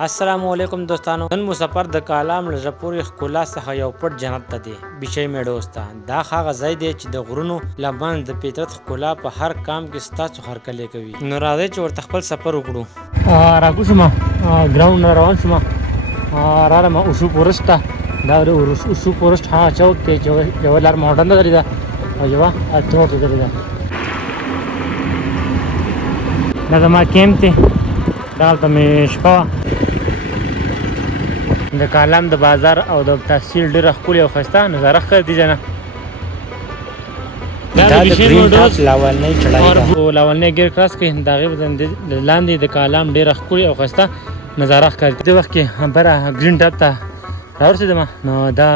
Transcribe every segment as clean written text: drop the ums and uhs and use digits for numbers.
السلام علیکم دوستانو، نن مو سفر د کالام له پورې ښکلا څخه یو پټ جنت ته دی، بیشۍ میډوز ته. دا هغه ځای دی چې د غرونو لمن د فطرت ښکلا په هر قام کې ستاسو هرکلی کوي. نو راځئ چې ورته خپل سفر وکړو. راکوز شوم، ګراوند نه روان شوم، راغلم اوشو فورسټ ته. دا اوشو فورسټ هغه چوک دی چې یوه لار ماډرن ته درېده او یوه اتنور ته درېده. دا زما کیمپ دی، دلته مې شپه وه. د کالام د بازار او د تحصیل ډېره ښکلې او ښایسته نظاره ښکاري دې ځای نه. دا د ګرین ټاپ لاولنۍ چړۍ ده، لاولنۍ ګیر کراس کوي، د هغې لاندې د کالام ډېره ښکلې او ښایسته نظاره ښکاري. دې وخت کې بره ګرین ټاپ ته راورسېدم، نو دا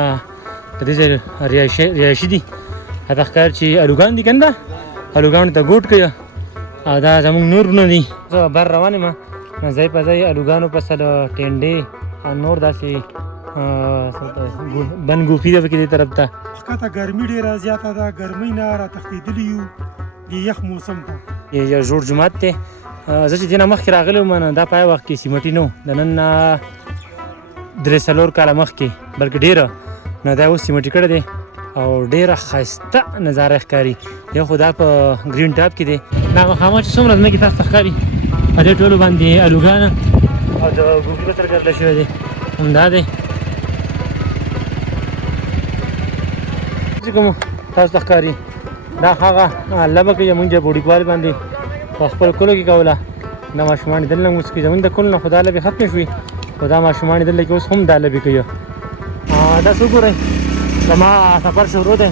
د دې ځای رهایشي دي. هلته ښکاري چې الوګان دي که نه، الوګانو ته ګوټ کوي او دا زموږ نور وروڼه دي. زه بر روان یم، ځای په ځای الوګانو پسې د ټینډې او نور داسې بنګوفي ده پکې دې طرف ته. ښکته ګرمي ډېره زیاته ده، ګرمۍ نه راتښتېدلي یو د یخ موسم ته. یو جوړ جومات دی. زه چې دې نه مخکې راغلی وم، دا په هغه وخت کې سیمټي نه و، د نن نه 3-4 کاله مخکې، بلکې ډېره. نو دا اوس سیمټي کړی دی او ډېره ښایسته نظاره ښکاري. یو خو دا په ګرین ټاپ کې دی، دا مخامخ چې څومره ځمکې تاسو ته ښکاري، په دې ټولو باندې الوګانه او د ګوګي به څرګرده شوی دی. همدا دی چې کوم تاسو ته ښکاري. دا هغه لبه کوي زمونږ د بوډیګوالي باندې په خپل کلو کې کوله. دا ماشومان یې دلته اوس کوي، زمونږ د کلو نه خو دا لبې ختمې شوي، خو دا ماشومان یې دلته کې اوس هم دا لبې کوي. دا څه وګورئ، زما سفر شروع دی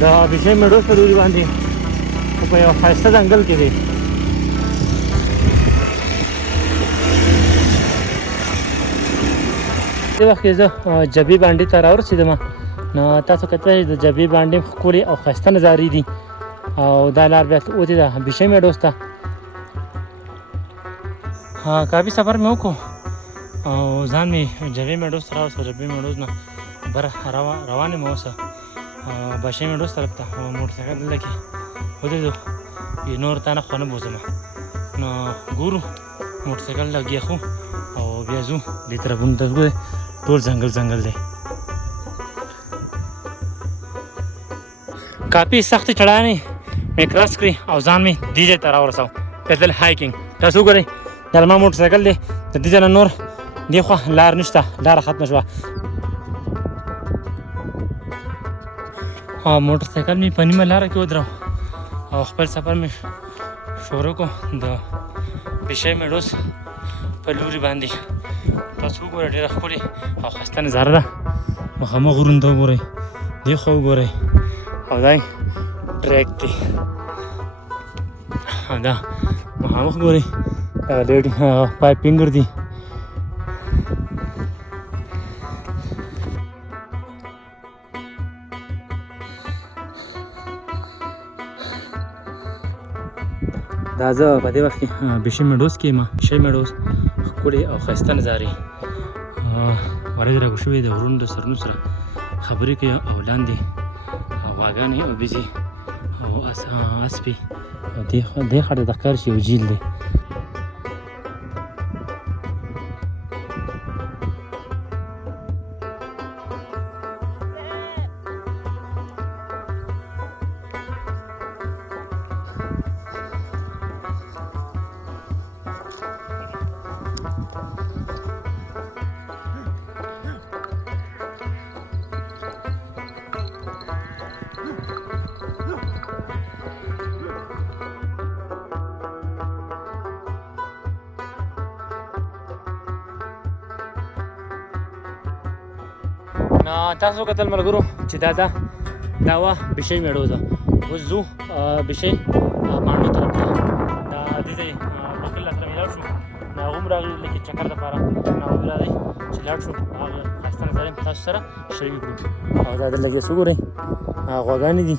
د بیشۍ میډوز په لوري باندې، خو په یو ښایسته ځنګل کې دی. دې وخت کې زه جبې بانډې ته راورسېدم. نو تاسو کتلی د جبې بانډې ښکلې او ښایسته نظارې دي او دا لار بیا اوتې ده بیشۍ میډوز ته. کافي سفر مې وکړو او ځان مې جبې میډوز ته راوستو. جبې میډوز نه بره روان یم اوس بیشۍ میډوز طرف ته. موټرسایکل دلته کې ودرېدو، نور تا نه خوا نه بوځم. نو ګورو موټرسایکل لګیا خو او بیا ځو دې طرفونو ته. ګورئ ټول ځنګل دی. کافي سختې چړانې مې کراس کړې او ځان مې دې ځای ته راورساو، پیدل هایکنګ. تاسو وګورئ دا زما موټرسایکل دی، د دې ځای نه نور دې خوا لار نشته، لاره ختمه شوه. موټرسایکل مې په نیمه لاره کې ودرو او خپل سفر مې شروع کړو د بیشۍ میډوز په لوري باندې. تاسو وګورئ ډېره ښکلې او ښایسته نظاره ده. مخامخ غرونو ته وګورئ، دې خوا وګورئ او دا ټریک دی. دا مخامخ ګورئ لیډي پایپینګر دی. دا زه په دې وخت کې بیشۍ میډوز کې یم. بیشۍ میډوز ښکلې او ښایسته نظارې، ورځې راګوشوې د غرونو د سرونو سره خبرې کوي او لاندې غواګانې او بیزې او اسپې او دې خوا ته ښکاري چې یو جهیل دی. تاسو وکتل ملګرو چې دا وه بیشۍ میډوز. اوس ځو بیشۍ مانډو طرف ته. دا دې ځای وکیل سره مې لاړ شو، نو هغه هم راغلي لکه چکر دپاره. نو هغوی راځئ چې لاړ شو، هغه ښایسته نظارې مې تاسو سره شریکې کړو. او دا دلته کې څه ګورئ غواګانې دي